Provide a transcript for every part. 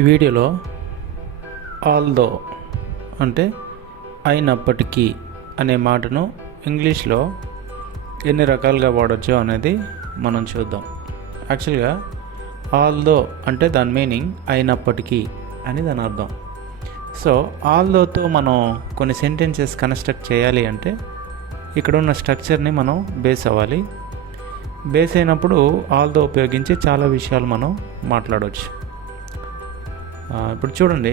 ఈ వీడియోలో ఆల్దో అంటే అయినప్పటికీ అనే మాటను ఇంగ్లీష్లో ఎన్ని రకాలుగా వాడొచ్చో అనేది మనం చూద్దాం. యాక్చువల్గా ఆల్దో అంటే దాని మీనింగ్ అయినప్పటికీ అని దాని అర్థం. సో ఆల్దోతో మనం కొన్ని సెంటెన్సెస్ కన్స్ట్రక్ట్ చేయాలి అంటే ఇక్కడ ఉన్న స్ట్రక్చర్ని మనం బేస్ అవ్వాలి. బేస్ అయినప్పుడు ఆల్దో ఉపయోగించి చాలా విషయాలు మనం మాట్లాడవచ్చు. ఇప్పుడు చూడండి,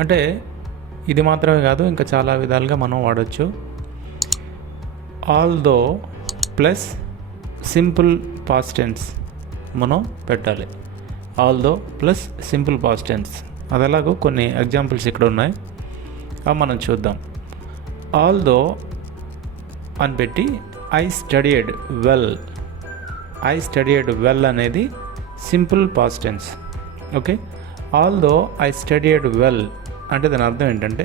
అంటే ఇది మాత్రమే కాదు, ఇంకా చాలా విధాలుగా మనం వాడచ్చు. Although plus simple past tense మనం పెట్టాలి. Although plus simple past tense, అది ఎలాగో కొన్ని ఎగ్జాంపుల్స్ ఇక్కడ ఉన్నాయి, అవి మనం చూద్దాం. ఆల్దో అని పెట్టి I studied well. I studied well అనేది simple past tense. Okay, although I studied well అంటే దాని అర్థం ఏంటంటే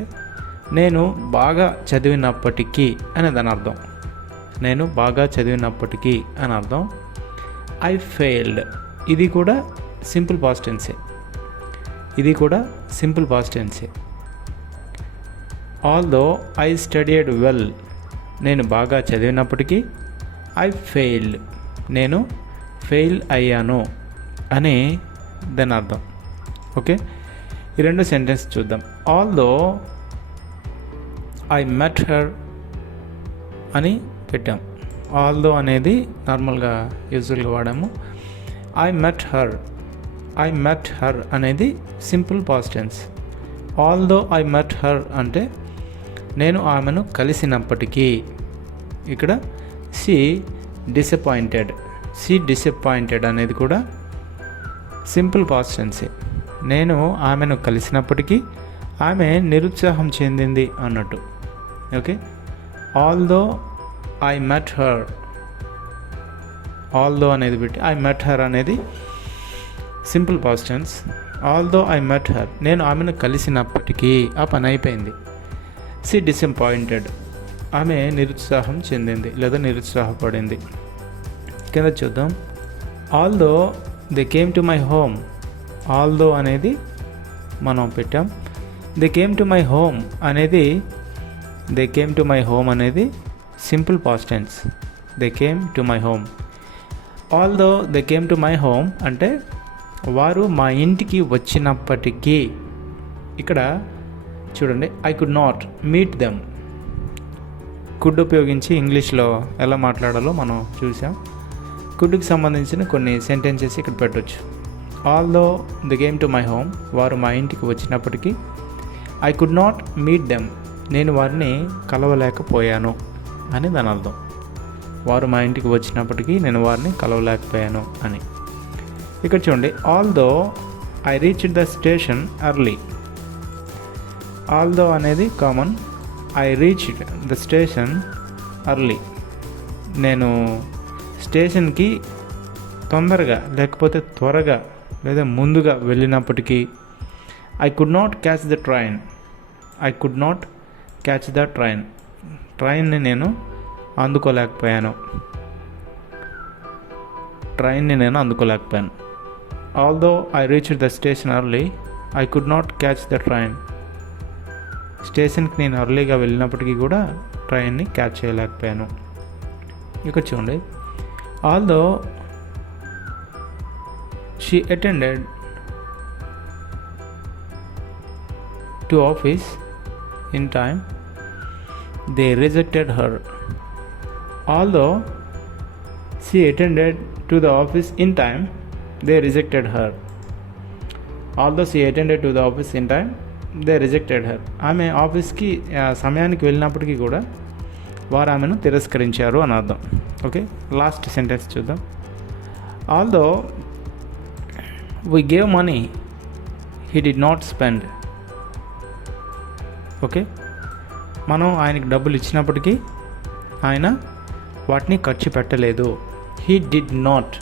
నేను బాగా చదివినప్పటికీ అని దాని అర్థం. నేను బాగా చదివినప్పటికీ అని అర్థం. ఐ ఫెయిల్డ్, ఇది కూడా సింపుల్ పాస్ట్ టెన్సే. ఇది కూడా సింపుల్ పాస్ట్ టెన్సే. ఆల్దో ఐ స్టడీడ్ వెల్, నేను బాగా చదివినప్పటికీ. ఐ ఫెయిల్డ్, నేను ఫెయిల్ అయ్యాను అని దాని అర్థం. ఓకే, ఈ రెండు సెంటెన్స్ చూద్దాం. ఆల్దో ఐ మెట్ హర్ అని పెట్టాం. ఆల్దో అనేది నార్మల్గా యూజువల్గా వాడాము. I met her, I met her అనేది simple past tense. Although I met her అంటే నేను ఆమెను కలిసినప్పటికీ. ఇక్కడ షీ డిసప్పాయింటెడ్, షీ డిసప్పాయింటెడ్ అనేది కూడా సింపుల్ పాస్ట్ టెన్సే. నేను ఆమెను కలిసినప్పటికీ ఆమె నిరుత్సాహం చెందింది అన్నట్టు. Okay, although I met her, although అనేది పెట్టి ఐ మెట్ హర్ అనేది simple past tense. Although I met her, నేను ఆమెను కలిసినప్పటికీ, ఆ పని అయిపోయింది. షీ డిసప్పాయింటెడ్, ఆమె నిరుత్సాహం చెందింది లేదా నిరుత్సాహపడింది. కింద చూద్దాం. Although they came to my home, although అనేది మనం పెట్టాం. They came to my home అనేది, they came to my home అనేది simple past tense. They came to my home. Although they came to my home అంటే వారు మా ఇంటికి వచ్చినప్పటికీ. ఇక్కడ చూడండి, I could not meet them. Could ఉపయోగించి ఇంగ్లీష్లో ఎలా మాట్లాడాలో మనం చూసాం. కుడ్కి సంబంధించిన కొన్ని సెంటెన్సెస్ ఇక్కడ పెట్టవచ్చు. Although the came to my home, వారు మా ఇంటికి వచ్చినప్పటికీ. I could not meet them, నేను వారిని కలవలేకపోయాను అని దాని అర్థం. వారు మా ఇంటికి వచ్చినప్పటికీ నేను వారిని కలవలేకపోయాను అని. ఇక్కడ చూడండి, although I reached the station early. Although అనేది common. I reached the station early, నేను స్టేషన్కి తొందరగా లేకపోతే త్వరగా లేదా ముందుగా వెళ్ళినప్పటికీ. I could not catch the train, I could not catch the train, ట్రైన్ని నేను అందుకోలేకపోయాను, ట్రైన్ని నేను అందుకోలేకపోయాను. Although I reached the station early, I could not catch the train. స్టేషన్కి నేను ఎర్లీగా వెళ్ళినప్పటికీ కూడా ట్రైన్ని క్యాచ్ చేయలేకపోయాను. ఇక్కడ చూడండి, although she attended to office in time, they rejected her. Although she attended to the office in time, they rejected her. Although she attended to the office in time, they rejected her. ఆమె ఆఫీస్కి సమయానికి వెళ్ళినప్పటికీ కూడా వారు ఆమెను తిరస్కరించారు అని అర్థం. Okay, last sentence చూద్దాం. Although we gave money, he did not spend. Okay, మనం ఆయనకి డబ్బులు ఇచ్చినప్పటికీ ఆయన వాటిని ఖర్చు పెట్టలేదు. హీ డిడ్ నాట్,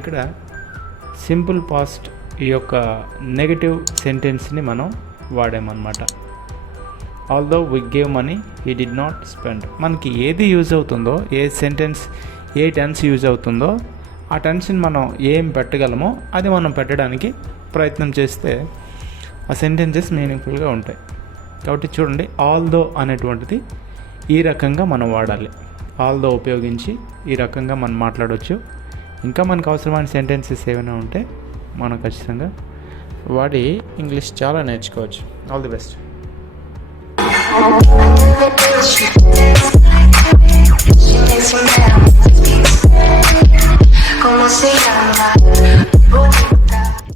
ఇక్కడ సింపుల్ పాస్ట్ ఈ యొక్క నెగటివ్ సెంటెన్స్ని మనం వాడామన్నమాట. Although we gave money, he did not spend. మనకి ఏది యూజ్ అవుతుందో, ఏ సెంటెన్స్ ఏ టెన్స్ యూజ్ అవుతుందో ఆ టెన్స్ని మనం ఏం పెట్టగలమో అది మనం పెట్టడానికి ప్రయత్నం చేస్తే ఆ సెంటెన్సెస్ మీనింగ్ఫుల్గా ఉంటాయి. కాబట్టి చూడండి, ఆల్దో అనేటువంటిది ఈ రకంగా మనం వాడాలి. ఆల్దో ఉపయోగించి ఈ రకంగా మనం మాట్లాడవచ్చు. ఇంకా మనకు అవసరమైన సెంటెన్సెస్ ఏమైనా ఉంటే మనం ఖచ్చితంగా వాడి ఇంగ్లీష్ చాలా నేర్చుకోవచ్చు. All the best. ¿Cómo se llama?